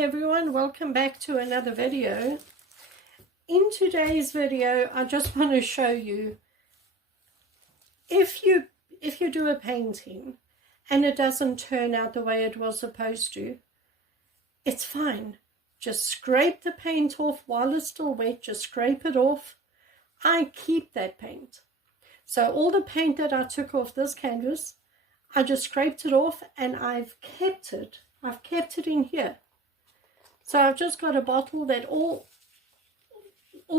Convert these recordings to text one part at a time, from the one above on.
everyone, welcome back to another video. In today's video I just want to show you if you do a painting and it doesn't turn out the way it was supposed to, it's fine. Just scrape the paint off while it's still wet, just scrape it off. I keep that paint. So all the paint that I took off this canvas, I just scraped it off and I've kept it. I've kept it in here. So I've just got a bottle that all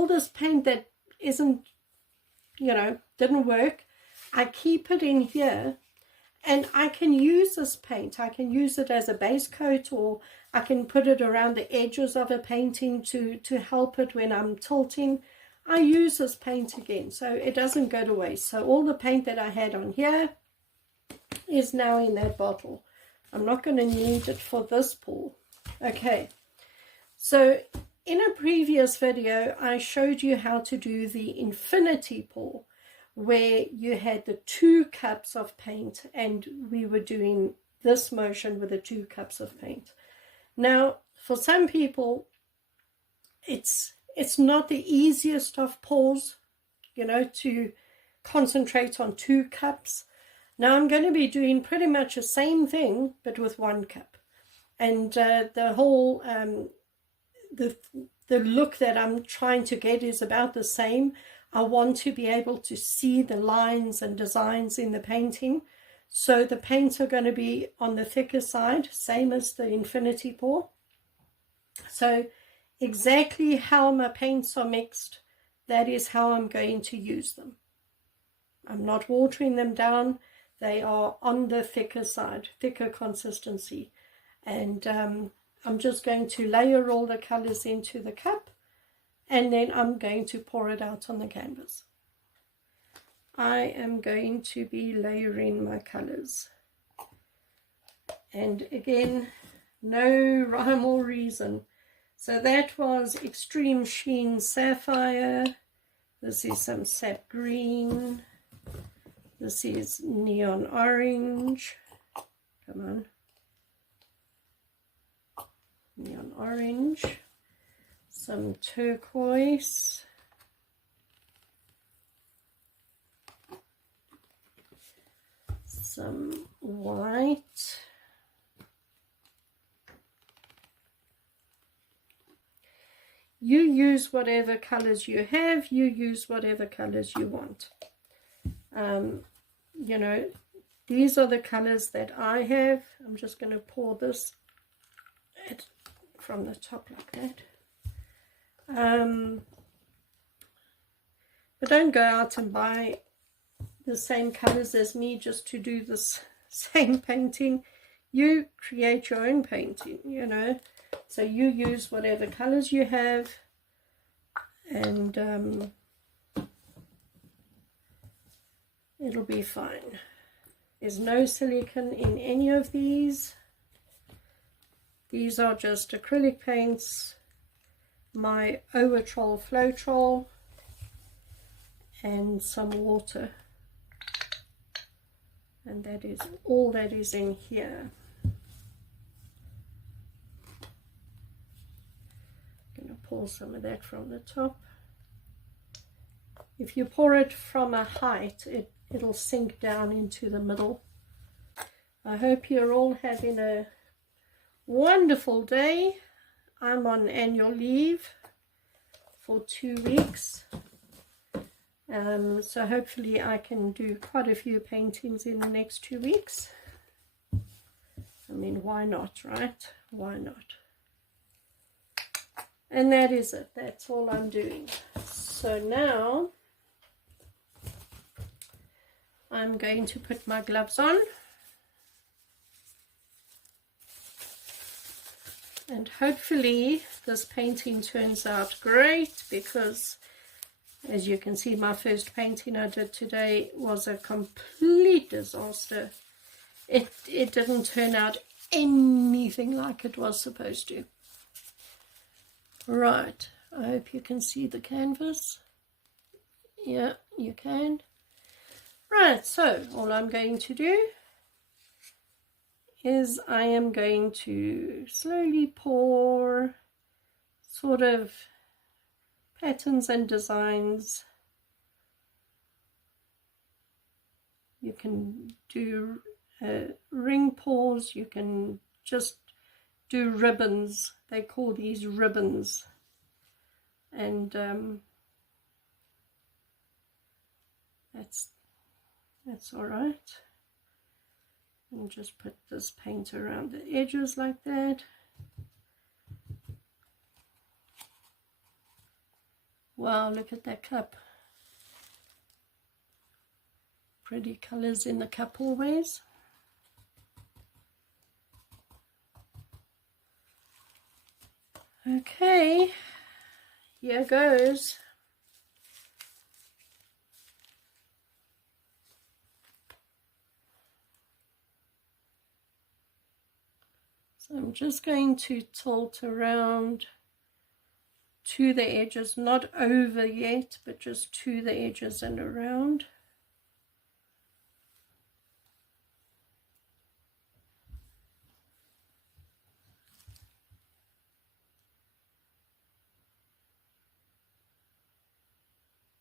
this paint that isn't, didn't work, I keep it in here, and I can use this paint. I can use it as a base coat, or I can put it around the edges of a painting to help it when I'm tilting. I use this paint again, so it doesn't go to waste. So all the paint that I had on here is now in that bottle. I'm not going to need it for this pour. Okay, so in a previous video I showed you how to do the infinity pour, where you had the 2 cups of paint and we were doing this motion with the 2 cups of paint. Now for some people it's not the easiest of pours, to concentrate on 2 cups. Now I'm going to be doing pretty much the same thing but with 1 cup, and the whole the look that I'm trying to get is about the same. I want to be able to see the lines and designs in the painting, so the paints are going to be on the thicker side, same as the infinity pour. So exactly how my paints are mixed, that is how I'm going to use them. I'm not watering them down. They are on the thicker side, thicker consistency. And I'm just going to layer all the colors into the cup, and then I'm going to pour it out on the canvas. I am going to be layering my colors. And again, no rhyme or reason. So that was Extreme Sheen Sapphire. This is some sap green. This is neon orange. Come on. Neon orange. Some turquoise. Some white. You use whatever colors you have. You use whatever colors you want. These are the colors that I have. I'm just going to pour this from the top like that. But don't go out and buy the same colors as me just to do this same painting. You create your own painting, so you use whatever colors you have, and it'll be fine. There's no silicone in any of these. These are just acrylic paints, my Overtroll Floetrol, and some water. And that is all that is in here. I'm going to pour some of that from the top. If you pour it from a height, it'll sink down into the middle. I hope you're all having a wonderful day. I'm on annual leave for 2 weeks. So hopefully I can do quite a few paintings in the next 2 weeks. I mean, why not, right? Why not? And that is it. That's all I'm doing. So now I'm going to put my gloves on. And hopefully this painting turns out great, because as you can see, my first painting I did today was a complete disaster. It didn't turn out anything like it was supposed to. Right, I hope you can see the canvas. Yeah, you can. Right, so all I'm going to do is I am going to slowly pour sort of patterns and designs. You can do ring pours, you can just do ribbons. They call these ribbons. And that's all right. And just put this paint around the edges like that. Wow, look at that cup. Pretty colors in the cup always. Okay, here goes. So I'm just going to tilt around to the edges, not over yet, but just to the edges and around.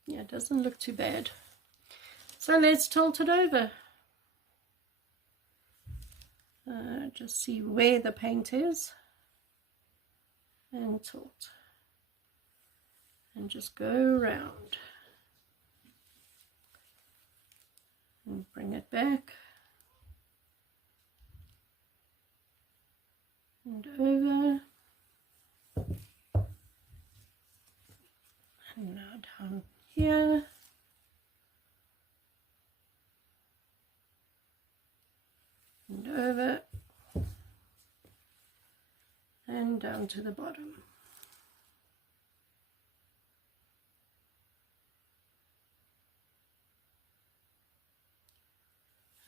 Yeah, it doesn't look too bad. So let's tilt it over. Just see where the paint is and tilt. And just go around. And bring it back. And over. And now down here. And over. And down to the bottom.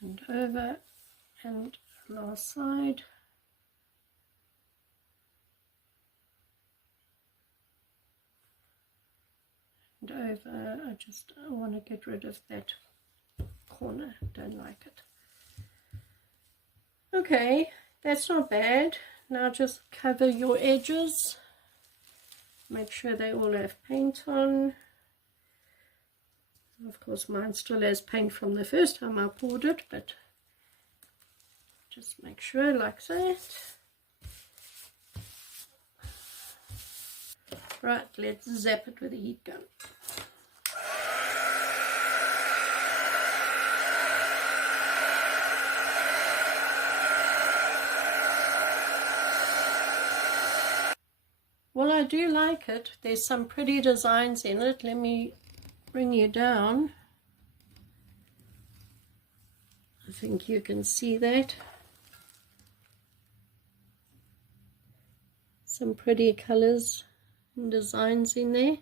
And over, and last side. And over. I want to get rid of that corner, don't like it. Okay, that's not bad. Now just cover your edges. Make sure they all have paint on. Of course mine still has paint from the first time I poured it, but just make sure like that. Right, let's zap it with a heat gun. Well, I do like it. There's some pretty designs in it. Let me bring you down. I think you can see that. Some pretty colors and designs in there.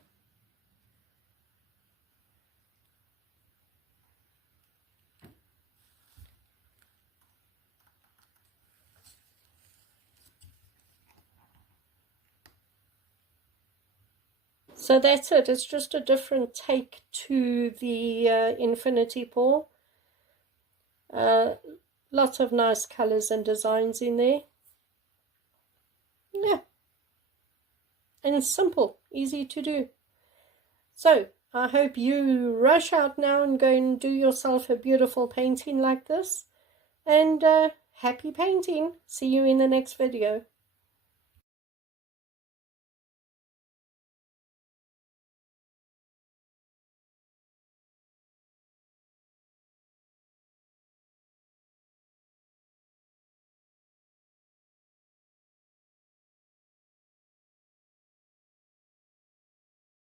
So that's it. It's just a different take to the Infinity Pour. Lots of nice colors and designs in there. Yeah. And it's simple, easy to do. So I hope you rush out now and go and do yourself a beautiful painting like this. And happy painting. See you in the next video.